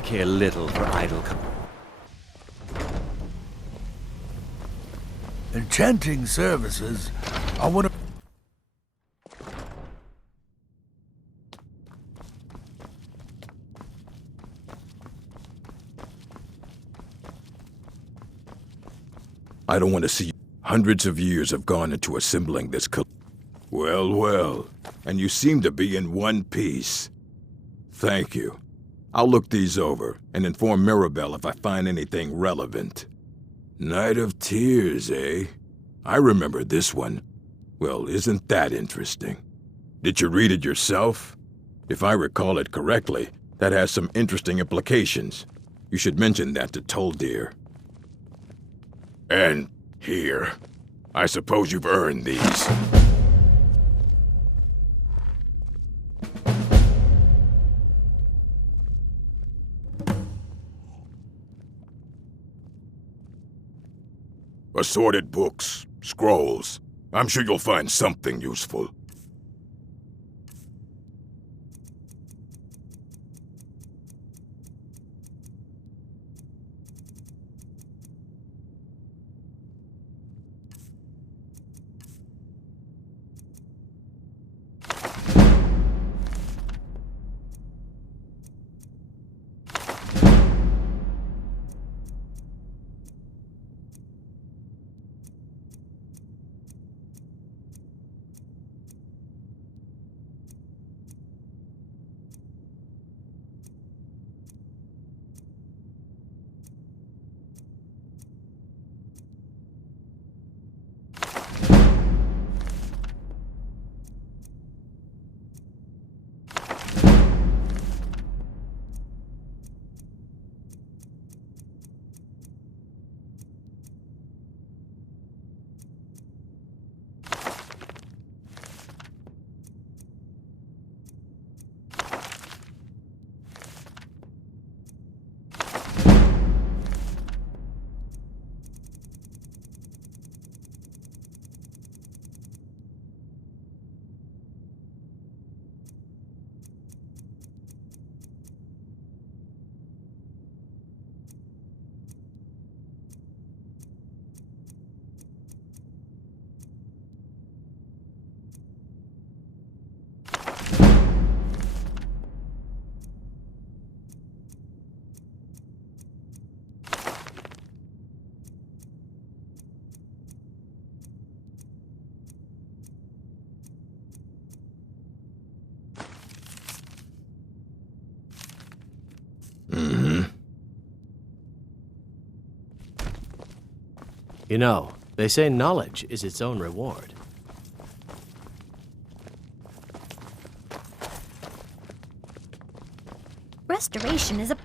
I care little for idle Enchanting services are one of... I don't want to see... Hundreds of years have gone into assembling this Well, well. And you seem to be in one piece. Thank you. I'll look these over and inform Mirabelle if I find anything relevant. Night of Tears, eh? I remember this one. Well, isn't that interesting? Did you read it yourself? If I recall it correctly, that has some interesting implications. You should mention that to Toldir. And here. I suppose you've earned these. Assorted books, scrolls. I'm sure you'll find something useful. You know, they say knowledge is its own reward. Restoration is a...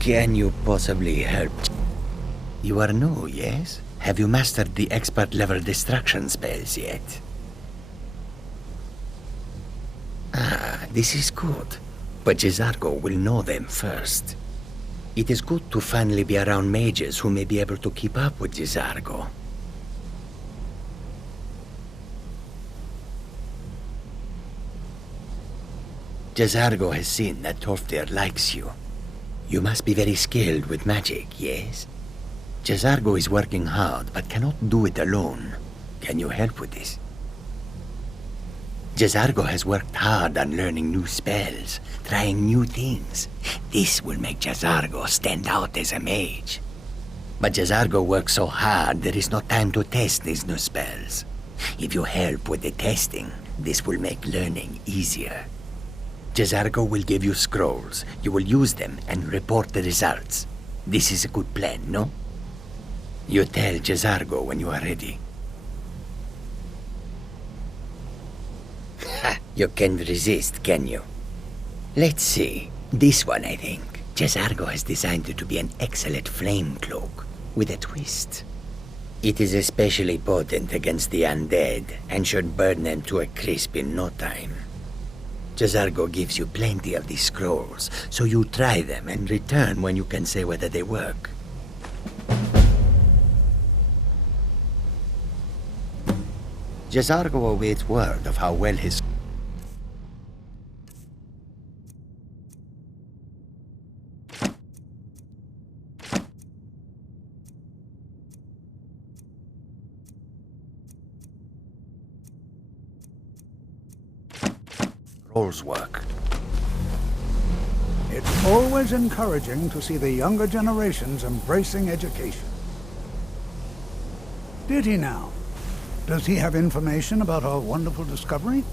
Can you possibly help? You are new, yes? Have you mastered the expert-level distraction spells yet? This is good. But J'zargo will know them first. It is good to finally be around mages who may be able to keep up with J'zargo. J'zargo has seen that Tolfdir likes you. You must be very skilled with magic, yes? J'zargo is working hard, but cannot do it alone. Can you help with this? J'zargo has worked hard on learning new spells, trying new things. This will make J'zargo stand out as a mage. But J'zargo works so hard, there is no time to test these new spells. If you help with the testing, this will make learning easier. J'zargo will give you scrolls. You will use them and report the results. This is a good plan, no? You tell J'zargo when you are ready. You can't resist, can you? Let's see. This one, I think. J'zargo has designed it to be an excellent flame cloak, with a twist. It is especially potent against the undead, and should burn them to a crisp in no time. J'zargo gives you plenty of these scrolls, so you try them and return when you can say whether they work. Jazargo awaits word of how well his roles work. It's always encouraging to see the younger generations embracing education. Did he now? Does he have information about our wonderful discovery?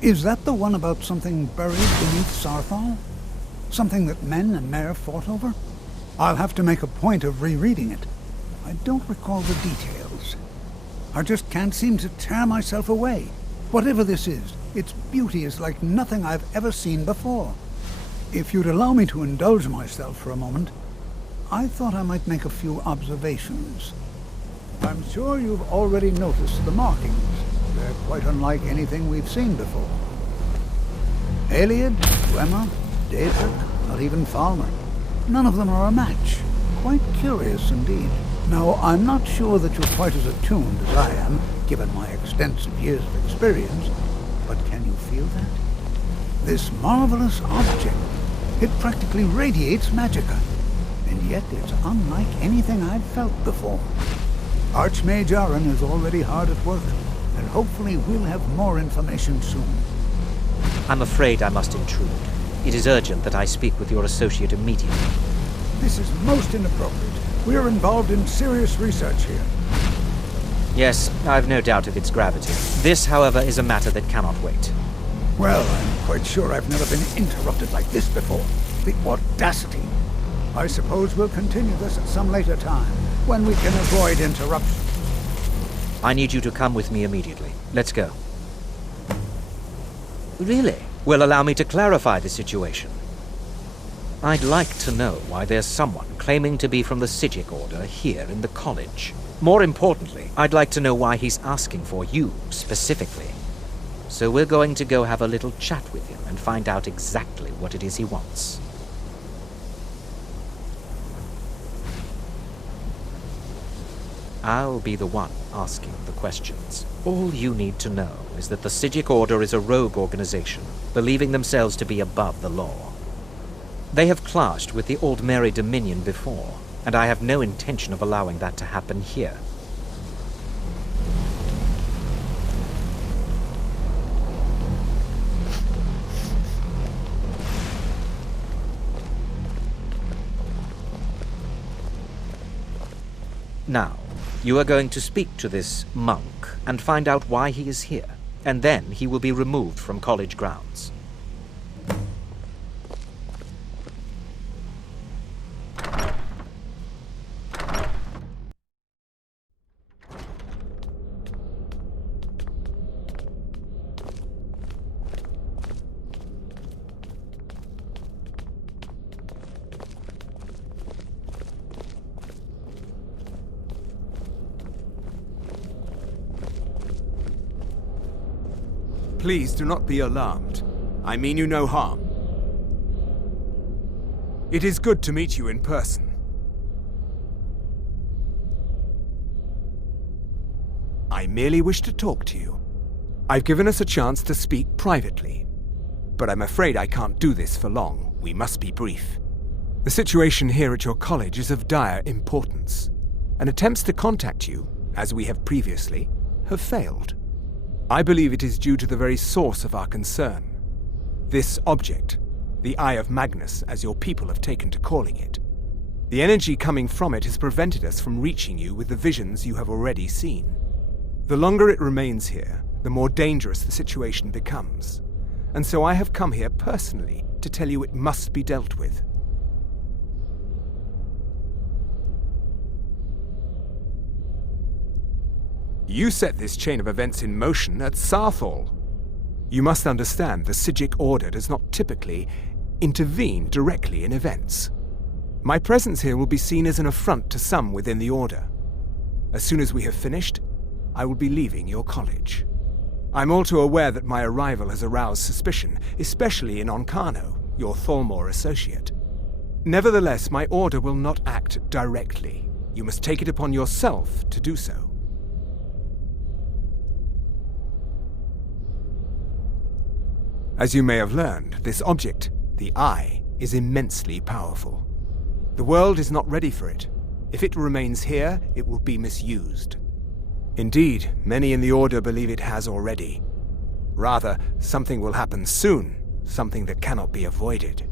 Is that the one about something buried beneath Saarthal? Something that men and Mare fought over? I'll have to make a point of rereading it. I don't recall the details. I just can't seem to tear myself away. Whatever this is, its beauty is like nothing I've ever seen before. If you'd allow me to indulge myself for a moment, I thought I might make a few observations. I'm sure you've already noticed the markings. They're quite unlike anything we've seen before. Ayleid, Dwemer, Daedric, not even Falmer. None of them are a match. Quite curious indeed. Now, I'm not sure that you're quite as attuned as I am, given my extensive years of experience, but can you feel that? This marvelous object, it practically radiates magicka, and yet it's unlike anything I've felt before. Archmage Aaron is already hard at work, and hopefully we'll have more information soon. I'm afraid I must intrude. It is urgent that I speak with your associate immediately. This is most inappropriate. We're involved in serious research here. Yes, I've no doubt of its gravity. This, however, is a matter that cannot wait. Well, I'm quite sure I've never been interrupted like this before. The audacity. I suppose we'll continue this at some later time, when we can avoid interruption. I need you to come with me immediately. Let's go. Really? Well, allow me to clarify the situation. I'd like to know why there's someone claiming to be from the Psijic Order here in the college. More importantly, I'd like to know why he's asking for you, specifically. So we're going to go have a little chat with him and find out exactly what it is he wants. I'll be the one asking the questions. All you need to know is that the Psijic Order is a rogue organization, believing themselves to be above the law. They have clashed with the Aldmeri Dominion before, and I have no intention of allowing that to happen here. Now, you are going to speak to this monk and find out why he is here, and then he will be removed from college grounds. Please do not be alarmed. I mean you no harm. It is good to meet you in person. I merely wish to talk to you. I've given us a chance to speak privately, but I'm afraid I can't do this for long. We must be brief. The situation here at your college is of dire importance, and attempts to contact you, as we have previously, have failed. I believe it is due to the very source of our concern. This object, the Eye of Magnus, as your people have taken to calling it. The energy coming from it has prevented us from reaching you with the visions you have already seen. The longer it remains here, the more dangerous the situation becomes. And so I have come here personally to tell you it must be dealt with. You set this chain of events in motion at Saarthal. You must understand the Psijic Order does not typically intervene directly in events. My presence here will be seen as an affront to some within the Order. As soon as we have finished, I will be leaving your college. I'm all too aware that my arrival has aroused suspicion, especially in Onkano, your Thalmor associate. Nevertheless, my Order will not act directly. You must take it upon yourself to do so. As you may have learned, this object, the Eye, is immensely powerful. The world is not ready for it. If it remains here, it will be misused. Indeed, many in the Order believe it has already. Rather, something will happen soon, something that cannot be avoided.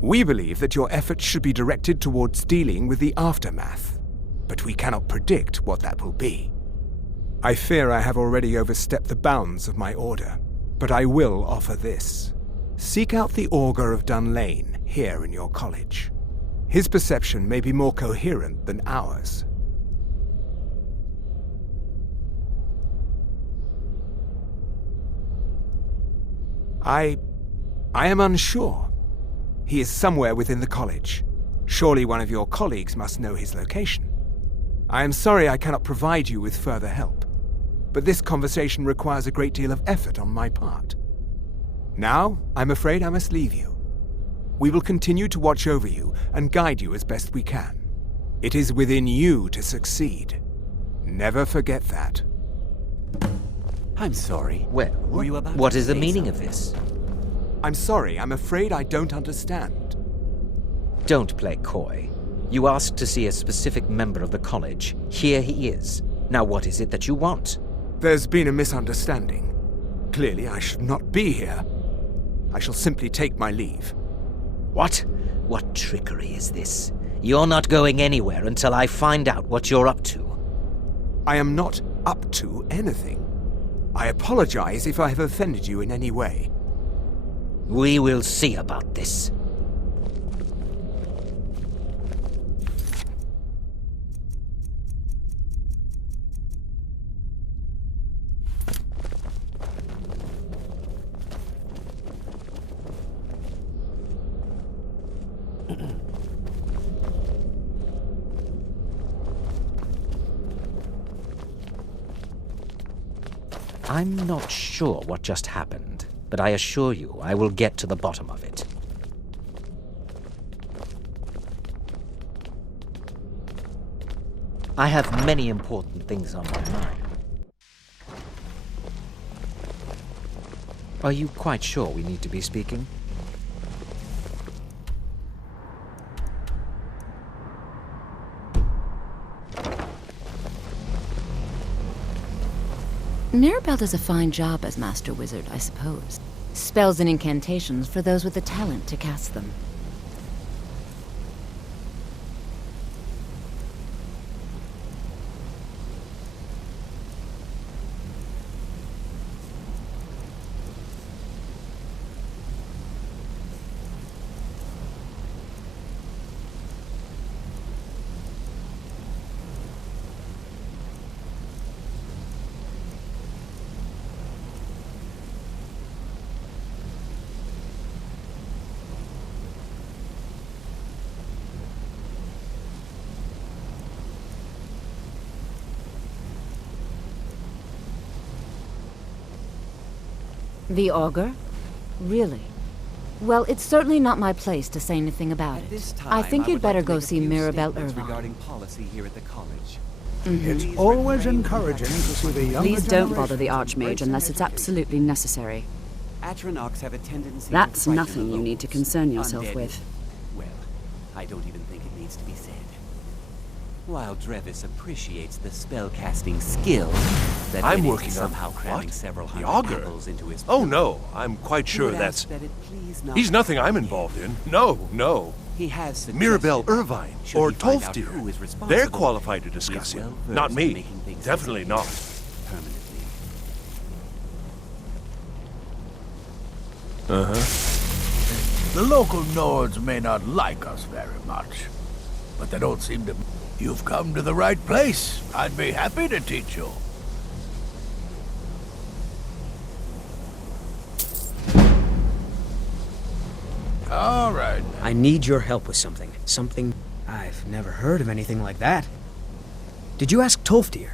We believe that your efforts should be directed towards dealing with the aftermath, but we cannot predict what that will be. I fear I have already overstepped the bounds of my order, but I will offer this. Seek out the Augur of Dunlane here in your college. His perception may be more coherent than ours. I am unsure. He is somewhere within the college. Surely one of your colleagues must know his location. I am sorry I cannot provide you with further help, but this conversation requires a great deal of effort on my part. Now, I'm afraid I must leave you. We will continue to watch over you and guide you as best we can. It is within you to succeed. Never forget that. I'm sorry. Well, Were you about what to is the say meaning of something? this? I'm sorry, I'm afraid I don't understand. Don't play coy. You asked to see a specific member of the college. Here he is. Now what is it that you want? There's been a misunderstanding. Clearly, I should not be here. I shall simply take my leave. What? What trickery is this? You're not going anywhere until I find out what you're up to. I am not up to anything. I apologize if I have offended you in any way. We will see about this. I'm not sure what just happened, but I assure you I will get to the bottom of it. I have many important things on my mind. Are you quite sure we need to be speaking? Mirabelle does a fine job as Master Wizard, I suppose. Spells and incantations for those with the talent to cast them. The Augur? Really? Well, it's certainly not my place to say anything about At it. this time, I think would you'd better like to go make a see few Mirabelle statements Irvine. regarding policy here at the college. It's Please always refrain from encouraging to see the younger Please don't bother the generation Archmage unless it's embracing absolutely necessary. Atronachs have a tendency to That's frighten nothing the you need to locals. concern yourself Undead. with. Well, I don't even think it needs to be said. While Drevis appreciates the spellcasting skill, that I'm it working on somehow cramming what? several The hundred Augur? apples into his Oh pill. no, I'm quite He sure would that's... ask that it please not He's nothing I'm frighten involved you. in. No. He has suggested Mirabelle Irvine should or he find out who Tolfdir. is responsible, They're qualified to he is discuss it. well-versed Not in me. making things Definitely not. permanently. The local Nords may not like us very much, but they don't seem to... You've come to the right place. I'd be happy to teach you. All right. I need your help with something. Something... I've never heard of anything like that. Did you ask Tolfdir?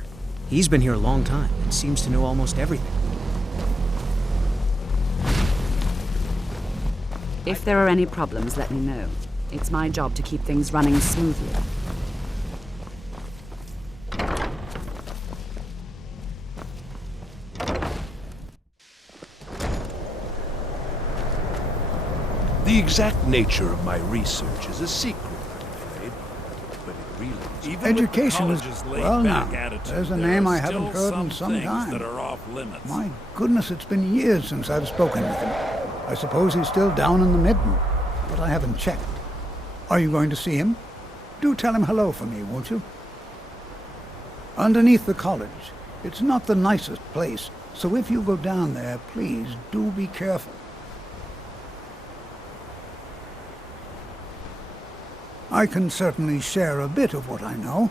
He's been here a long time and seems to know almost everything. If there are any problems, let me know. It's my job to keep things running smoothly. The exact nature of my research is a secret, I'm afraid. But it really is. Education is, well now, there's a name I haven't heard in some time. that are off limits. My goodness, it's been years since I've spoken with him. I suppose he's still down in the Midden, but I haven't checked. Are you going to see him? Do tell him hello for me, won't you? Underneath the college. It's not the nicest place, so if you go down there, please do be careful. I can certainly share a bit of what I know.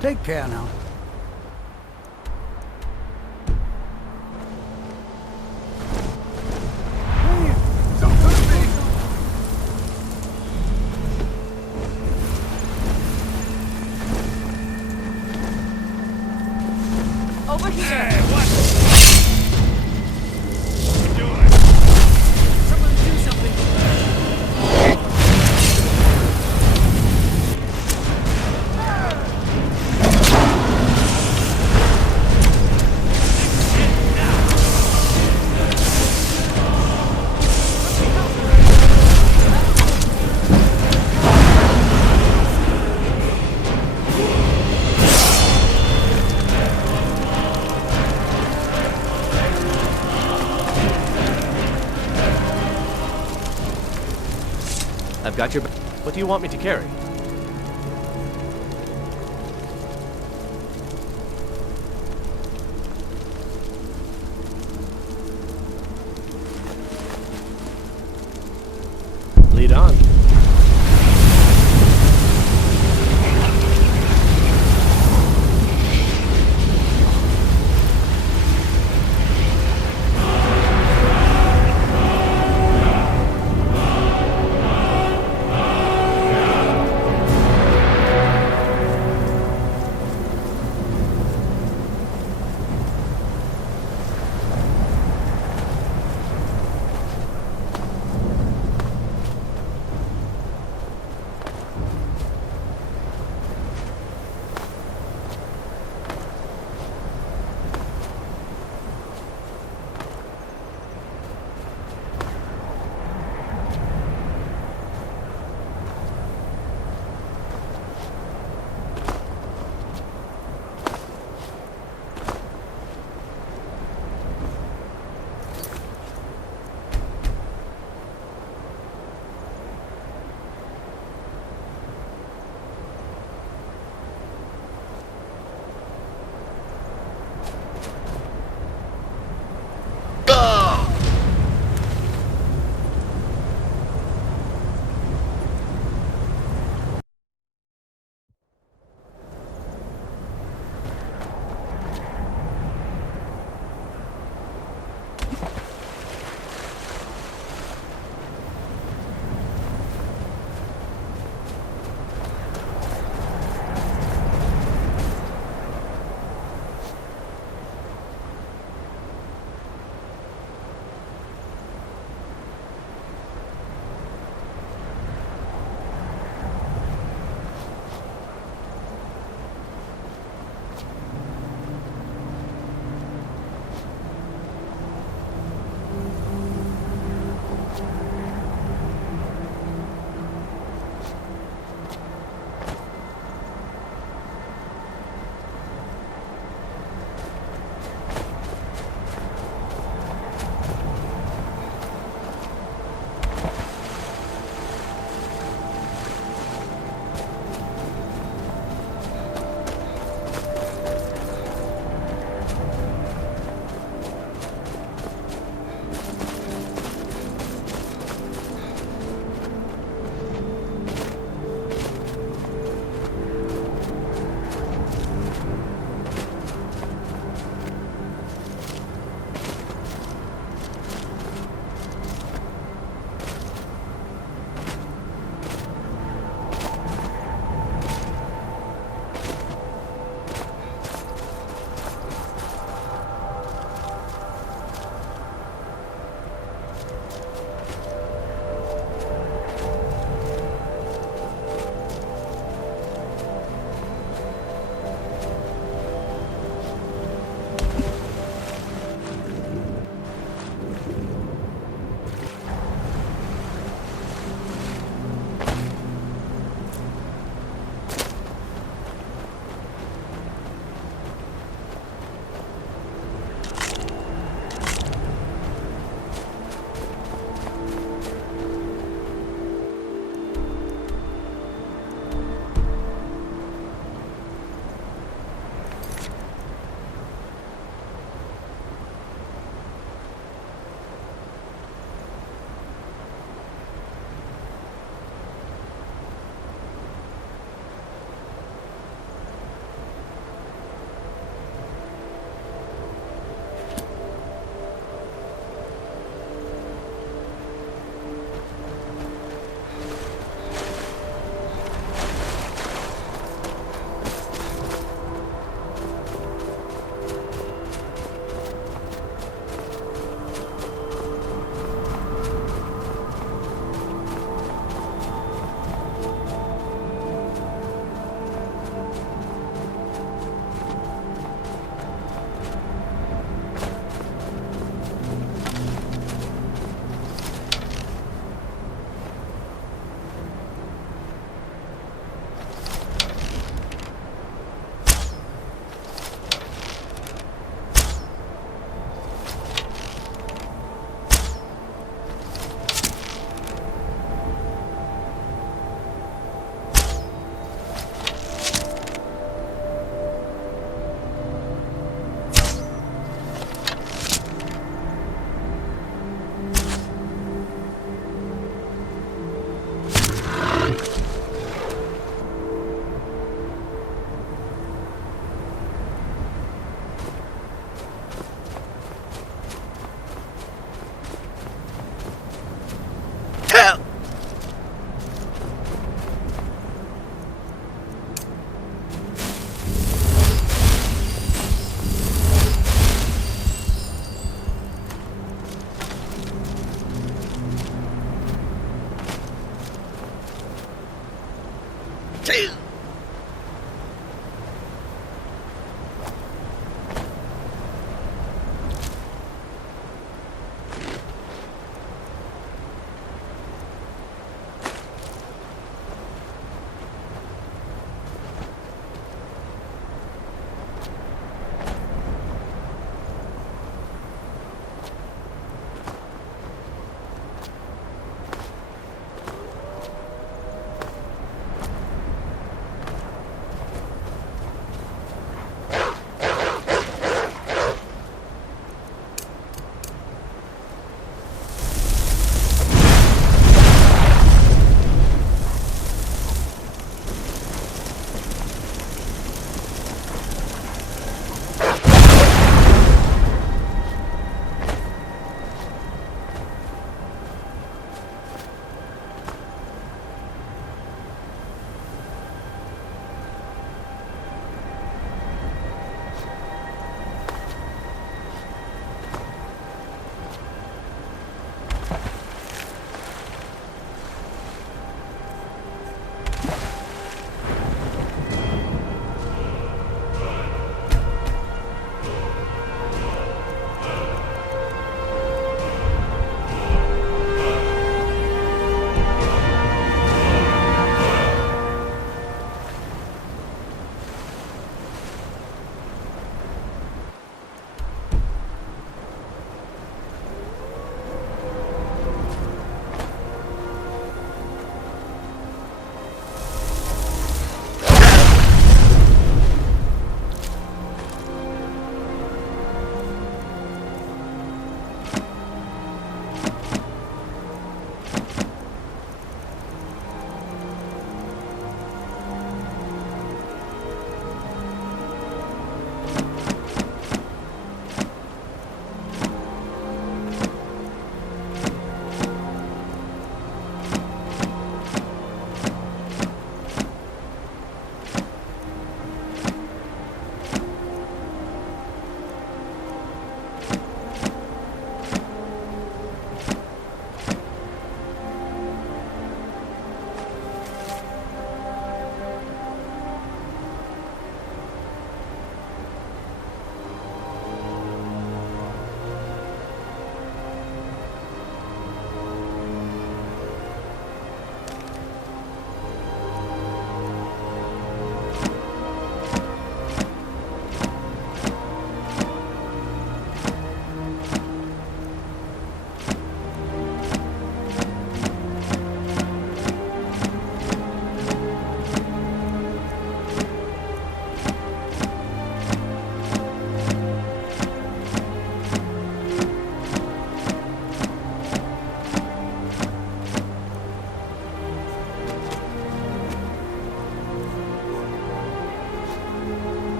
Take care now. Over here! Hey, what? Someone do something! I've got your... What do you want me to carry? Lead on.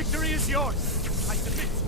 Victory is yours. I submit.